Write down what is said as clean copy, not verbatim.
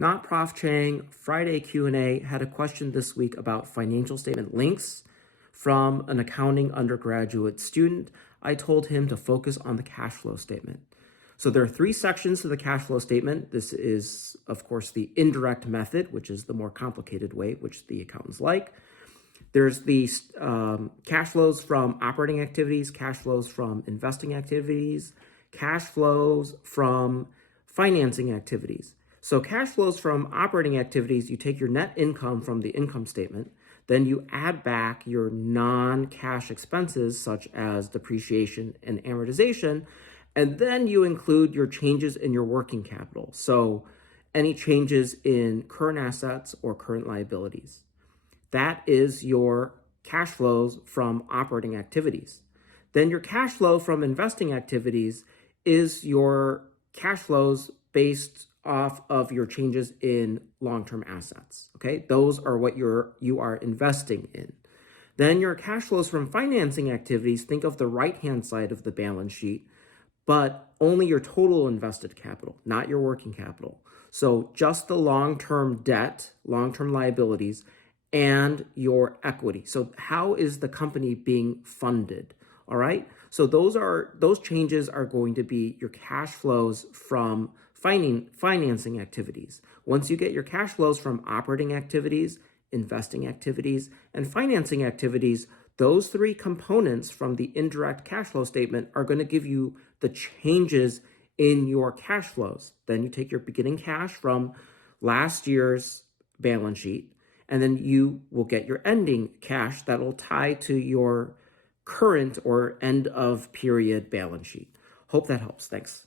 Not Prof Chang, Friday Q&A had a question this week about financial statement links from an accounting undergraduate student. I told him to focus on the cash flow statement. So there are three sections to the cash flow statement. This is, of course, the indirect method, which is the more complicated way, which the accountants like. There's the cash flows from operating activities, cash flows from investing activities, cash flows from financing activities. So cash flows from operating activities, you take your net income from the income statement, then you add back your non-cash expenses such as depreciation and amortization, and then you include your changes in your working capital. So any changes in current assets or current liabilities. That is your cash flows from operating activities. Then your cash flow from investing activities is your cash flows based off of your changes in long-term assets. Okay, those are what you are investing in. Then your cash flows from financing activities, think of the right-hand side of the balance sheet, but only your total invested capital, not your working capital. So just the long-term debt, long-term liabilities, and your equity. So how is the company being funded? All right. So those changes are going to be your cash flows from financing activities. Once you get your cash flows from operating activities, investing activities, and financing activities, those three components from the indirect cash flow statement are going to give you the changes in your cash flows. Then you take your beginning cash from last year's balance sheet, and then you will get your ending cash that will tie to your current or end of period balance sheet. Hope that helps. Thanks.